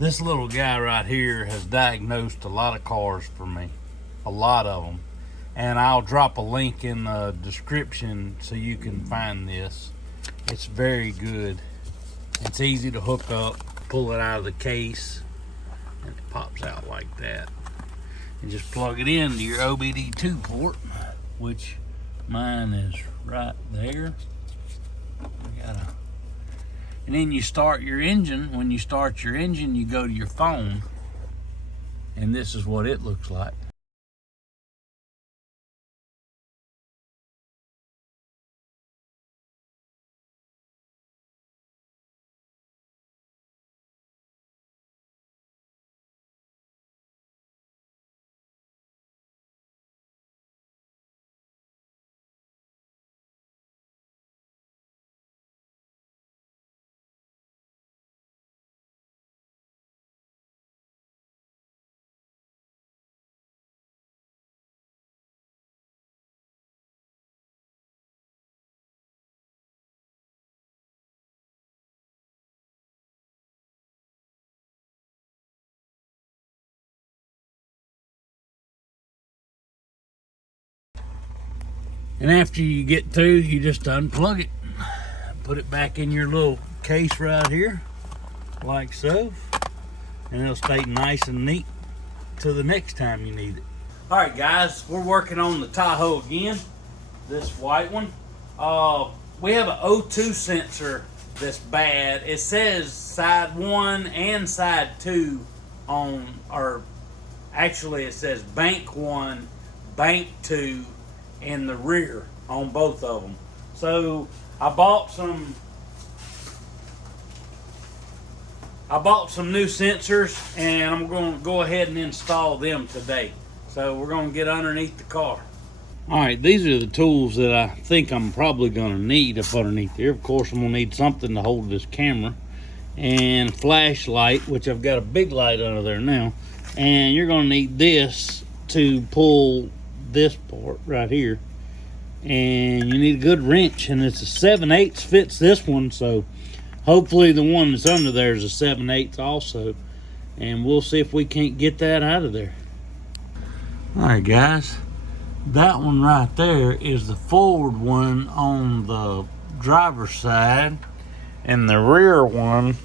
This little guy right here has diagnosed a lot of cars for me, a lot of them. And I'll drop a link in the description so you can find this. It's very good. It's easy to hook up, pull it out of the case, and it pops out like that. And just plug it into your OBD2 port, which mine is right there. And then you start your engine. When you start your engine, you go to your phone, and this is what it looks like. And after you get through, you just unplug it. Put it back in your little case right here, like so. And it'll stay nice and neat till the next time you need it. All right, guys, we're working on the Tahoe again, this white one. We have an O2 sensor that's bad. It says side 1 and side 2 on, or actually it says bank 1, bank 2 in the rear on both of them. So I bought some new sensors, and I'm going to go ahead and install them today. So we're going to get underneath the car. All right, these are the tools that I think I'm probably going to need up underneath here. Of course, I'm going to need something to hold this camera, and flashlight, which I've got a big light under there now. And you're going to need this to pull this part right here, and you need a good wrench, and it's a 7/8 fits this one, so hopefully the one that's under there is a 7/8 also, and we'll see if we can't get that out of there. All right, guys, that one right there is the forward one on the driver's side, and the rear one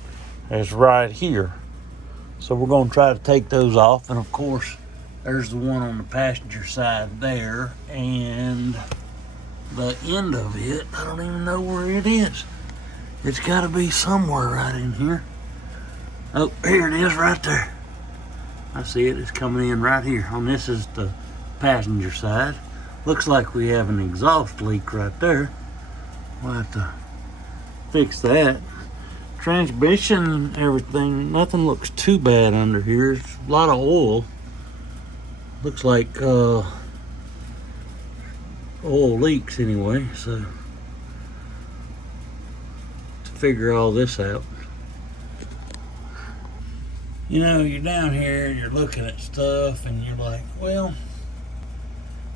is right here. So we're going to try to take those off, and of course there's the one on the passenger side there, and the end of it, I don't even know where it is. It's got to be somewhere right in here. Oh, here it is right there. I see it. It's coming in right here. And this is the passenger side. Looks like we have an exhaust leak right there. We'll have to fix that. Transmission, everything, nothing looks too bad under here. It's a lot of oil. Looks like oil leaks anyway, so to figure all this out. You know, you're down here, you're looking at stuff, and you're like, well,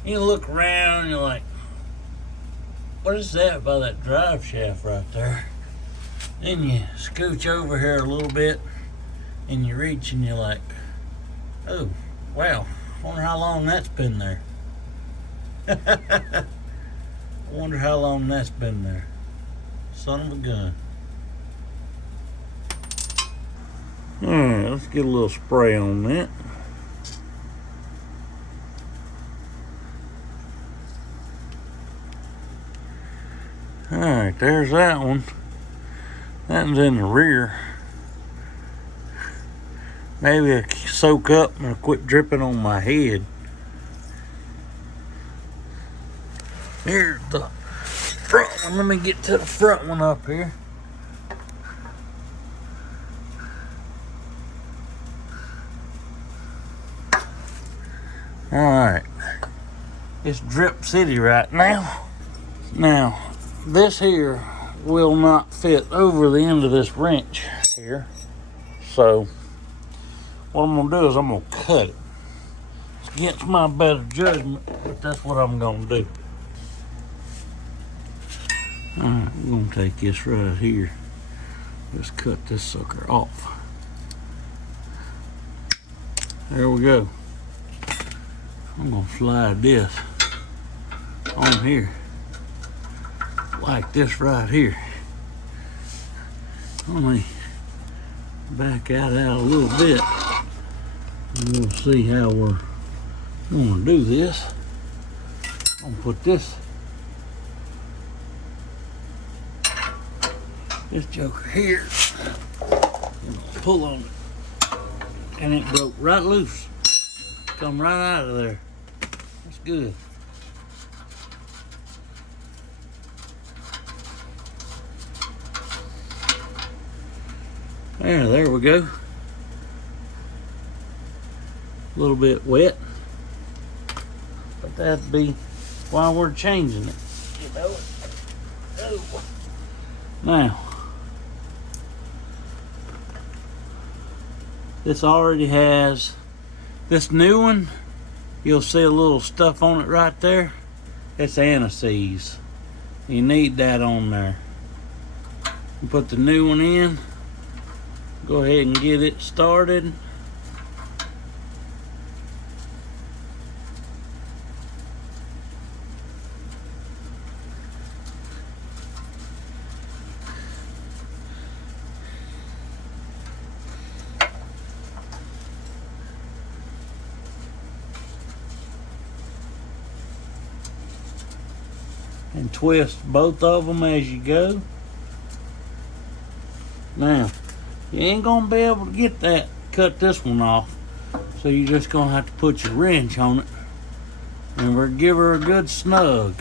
you look around, and you're like, what is that by that drive shaft right there? Then you scooch over here a little bit, and you reach, and you're like, oh, wow. Wonder how long that's been there. Wonder how long that's been there. Son of a gun. Alright, let's get a little spray on that. Alright, there's that one. That one's in the rear. Maybe I soak up and I'll quit dripping on my head. Here's the front one. Let me get to the front one up here. Alright. It's Drip City right now. Now, this here will not fit over the end of this wrench here. So what I'm gonna do is I'm gonna cut it. It's against my better judgment, but that's what I'm gonna do. Alright, we're gonna take this right here. Just cut this sucker off. There we go. I'm gonna slide this on here like this right here. Let me back that out a little bit and we'll see how we're gonna do this. I'm gonna put this joker here and pull on it, and it broke right loose. Come right out of there. That's good. There we go. A little bit wet, but that'd be why we're changing it. You know it. Oh. Now, this already has this new one. You'll see a little stuff on it right there. It's anise. You need that on there. You put the new one in. Go ahead and get it started. And twist both of them as you go. Now, you ain't gonna be able to get that, cut this one off. So you're just gonna have to put your wrench on it and we'll give her a good snug.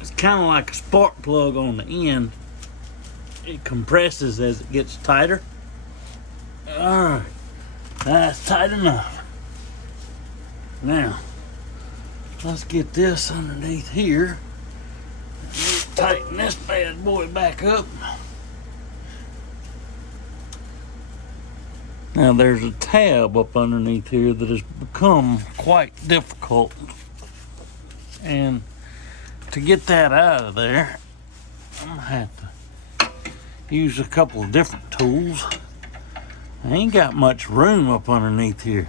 It's kind of like a spark plug on the end. It compresses as it gets tighter. Alright, that's tight enough. Now, let's get this underneath here. Tighten this bad boy back up. Now there's a tab up underneath here that has become quite difficult. And to get that out of there, I'm gonna have to use a couple of different tools. I ain't got much room up underneath here.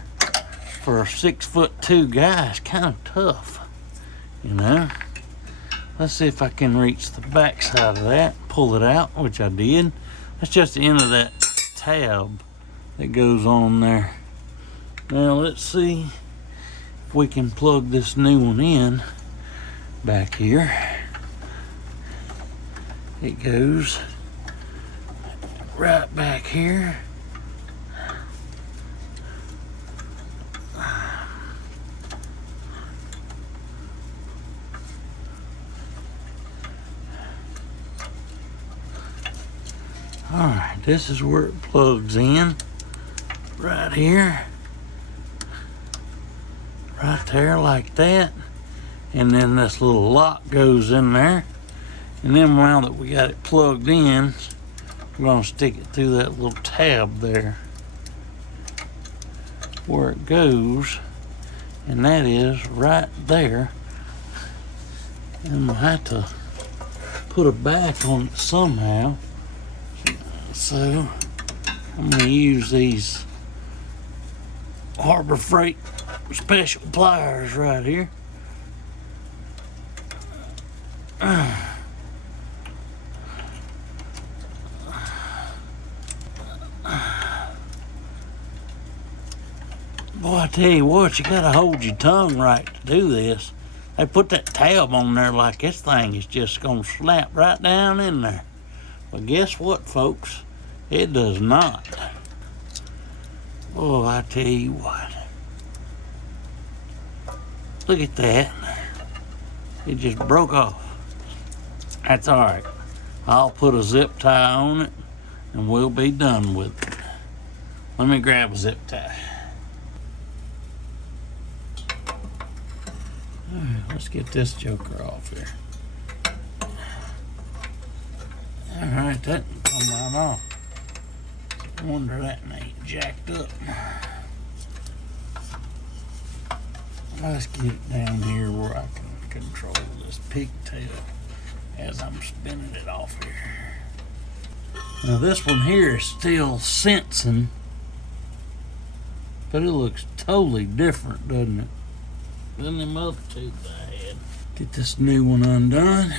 For a 6'2" guy, it's kind of tough, you know. Let's see if I can reach the back side of that, pull it out, which I did. That's just the end of that tab that goes on there. Now let's see if we can plug this new one in back here. It goes right back here. Alright, this is where it plugs in. Right here. Right there like that. And then this little lock goes in there. And then now that we got it plugged in, we're going to stick it through that little tab there. Where it goes. And that is right there. And we'll have to put a back on it somehow. So I'm going to use these Harbor Freight special pliers right here. Boy, I tell you what, you got to hold your tongue right to do this. They put that tab on there like this thing is just going to slap right down in there. But guess what, folks? It does not. Oh, I tell you what. Look at that. It just broke off. That's all right. I'll put a zip tie on it and we'll be done with it. Let me grab a zip tie. All right, let's get this joker off here. All right, that can come right off. I wonder that ain't jacked up. Let's get it down here where I can control this pigtail as I'm spinning it off here. Now this one here is still sensing, but it looks totally different, doesn't it, than them other two that I had. Get this new one undone.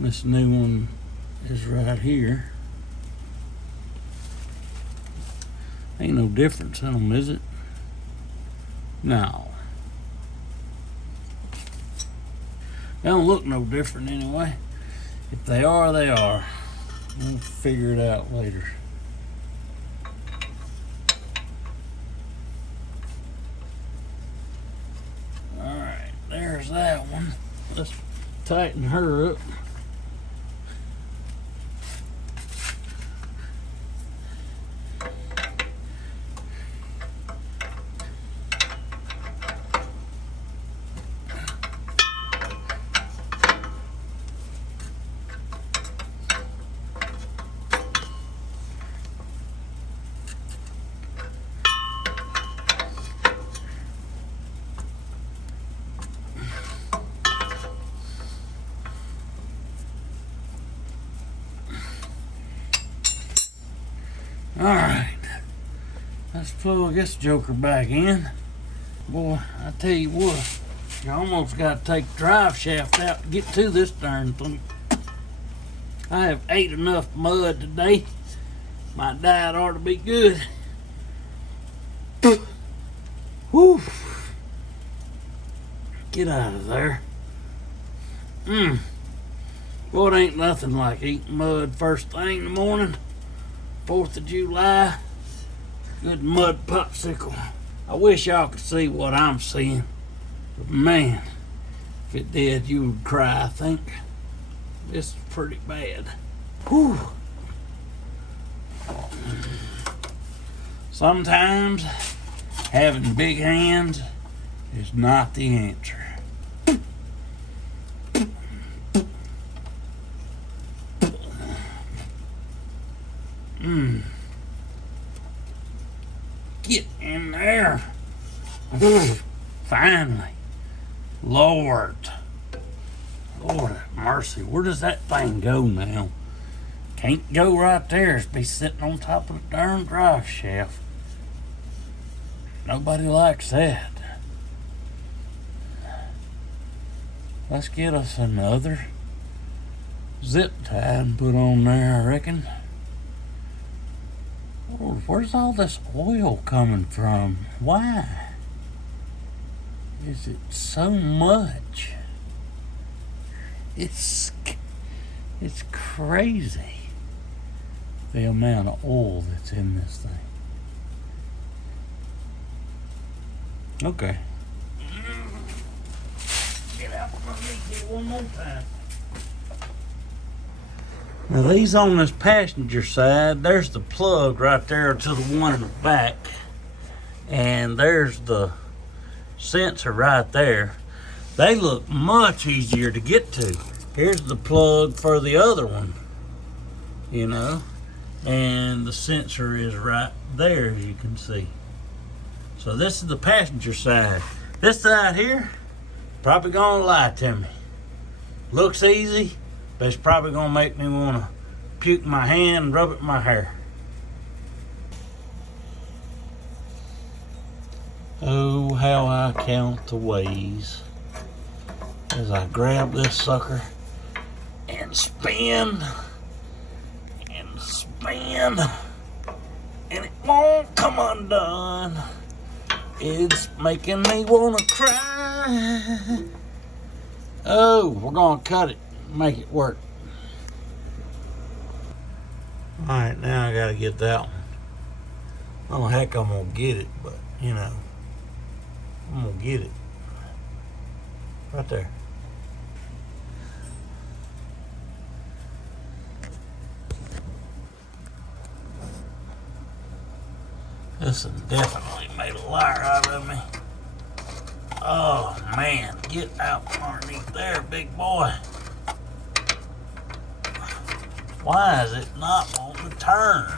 This new one is right here. Ain't no difference in them, is it? No. They don't look no different anyway. If they are, they are. We'll figure it out later. Alright, there's that one. Let's tighten her up. Alright, let's plug this joker back in. Boy, I tell you what, you almost got to take the drive shaft out to get to this darn thing. I have ate enough mud today. My diet ought to be good. Whew. Get out of there. Boy, it ain't nothing like eating mud first thing in the morning. 4th of July, good mud popsicle. I wish y'all could see what I'm seeing, but man, if it did, you would cry, I think. This is pretty bad. Whew. Sometimes having big hands is not the answer. Get in there. Finally. Lord have mercy. Where does that thing go now? Can't go right there. It's be sitting on top of the darn drive shaft. Nobody likes that. Let's get us another zip tie and put on there, I reckon. Lord, where's all this oil coming from? Why is it so much? It's crazy the amount of oil that's in this thing. Okay. Get out from underneath it one more time. Now these on this passenger side, there's the plug right there to the one in the back. And there's the sensor right there. They look much easier to get to. Here's the plug for the other one, you know. And the sensor is right there, as you can see. So this is the passenger side. This side here, probably gonna lie to me. Looks easy, but it's probably gonna make me wanna puke my hand and rub it in my hair. Oh, how I count the ways as I grab this sucker and spin and spin, and it won't come undone. It's making me wanna cry. Oh, we're gonna cut it, make it work. All right, now I gotta get that one. I don't know heck I'm gonna get it, but you know, I'm gonna get it. Right there. This one definitely made a liar out of me. Oh man, get out from underneath there, big boy. Why is it not wanting to turn?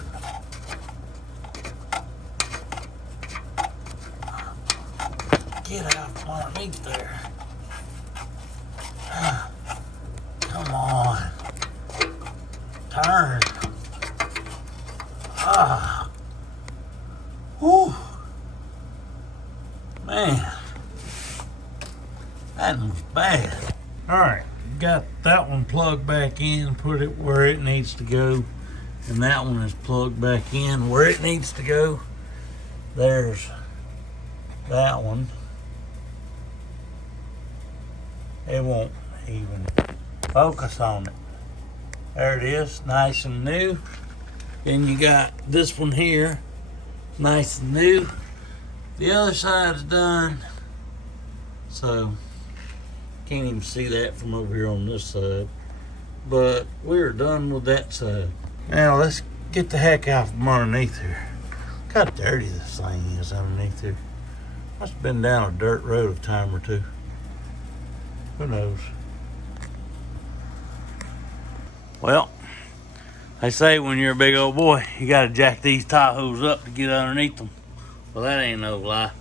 Get out from underneath there. That one's bad. All right, got that one plugged back in, put it where it needs to go. And that one is plugged back in where it needs to go. There's that one. It won't even focus on it. There it is, nice and new. Then you got this one here, nice and new. The other side's done. So, can't even see that from over here on this side. But we're done with that side. Now let's get the heck out from underneath here. Look how dirty this thing is underneath here. Must have been down a dirt road a time or two. Who knows? Well, they say when you're a big old boy, you gotta jack these Tahoes up to get underneath them. Well, that ain't no lie.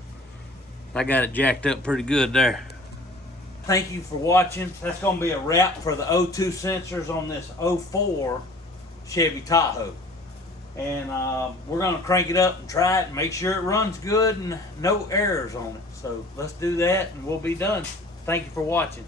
I got it jacked up pretty good there. Thank you for watching. That's gonna be a wrap for the O2 sensors on this 04 Chevy Tahoe. And we're gonna crank it up and try it and make sure it runs good and no errors on it. So let's do that and we'll be done. Thank you for watching.